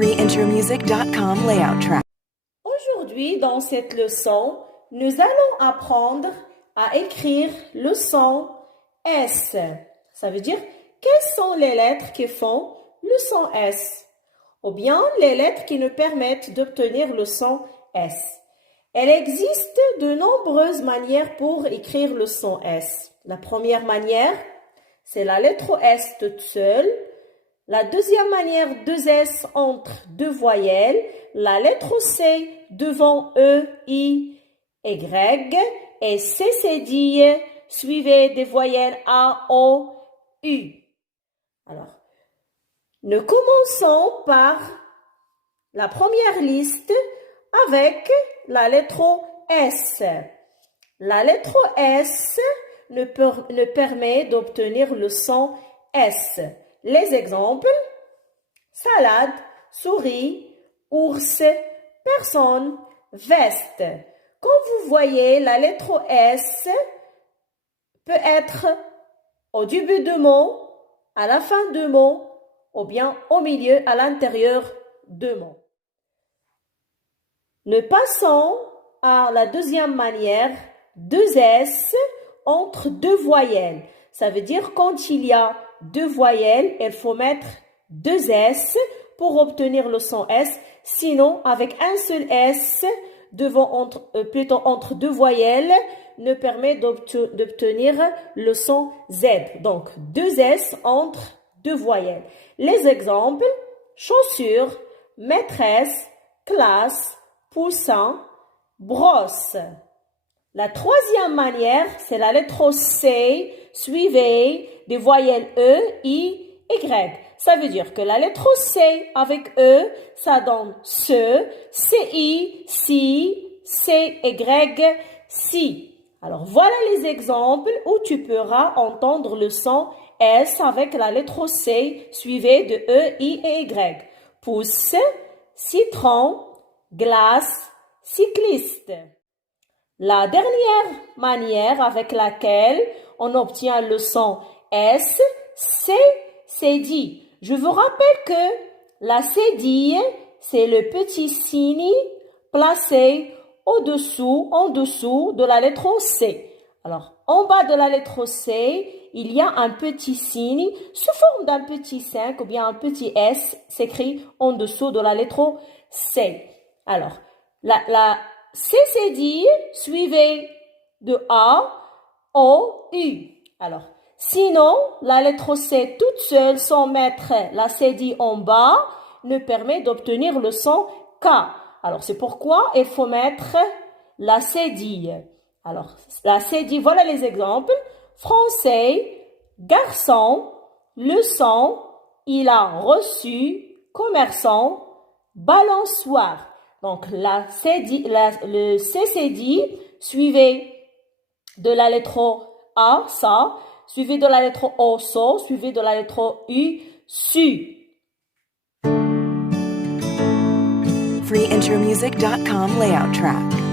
freeintromusic.com layout track. Aujourd'hui, dans cette leçon, nous allons apprendre à écrire le son S. Ça veut dire, quelles sont les lettres qui font le son S? Ou bien les lettres qui nous permettent d'obtenir le son S. Il existe de nombreuses manières pour écrire le son S. La première manière, c'est la lettre S toute seule. La deuxième manière, deux S entre deux voyelles. La lettre C devant E, I, Y. Et C cédille suivi des voyelles A, O, U. Alors, nous commençons par la première liste avec la lettre S. La lettre S nous permet d'obtenir le son S. Les exemples: salade, souris, ours, personne, veste. Quand vous voyez la lettre S peut être au début de mot, à la fin de mot, ou bien au milieu, à l'intérieur de mot. Nous passons à la deuxième manière, deux S entre deux voyelles. Ça veut dire quand il y a deux voyelles, il faut mettre deux S pour obtenir le son S. Sinon, avec un seul S entre deux voyelles, nous permet d'obtenir le son Z. Donc, deux S entre deux voyelles. Les exemples: chaussures, maîtresse, classe, poussin, brosse. La troisième manière, c'est la lettre C suivie des voyelles E, I, Y. Ça veut dire que la lettre C avec E, ça donne ce, CI, si, CY, si. Alors, voilà les exemples où tu pourras entendre le son S avec la lettre C suivie de E, I et Y. Pouce, citron, glace, cycliste. La dernière manière avec laquelle on obtient le son S, c'est cédille. Je vous rappelle que la cédille, c'est le petit signe placé en dessous de la lettre C. Alors, en bas de la lettre C, il y a un petit signe sous forme d'un petit 5 ou bien un petit S s'écrit en dessous de la lettre C. Alors, la C cédille suivie de A, O, U. Alors, sinon, la lettre C toute seule sans mettre la cédille en bas nous permet d'obtenir le son K. Alors, c'est pourquoi il faut mettre la cédille. Alors, la cédille, voilà les exemples. Français, garçon, leçon, il a reçu, commerçant, balançoire. Donc, le C cédille suivi de la lettre A, ça, suivi de la lettre O, so, suivi de la lettre U, su. freeintromusic.com layout track.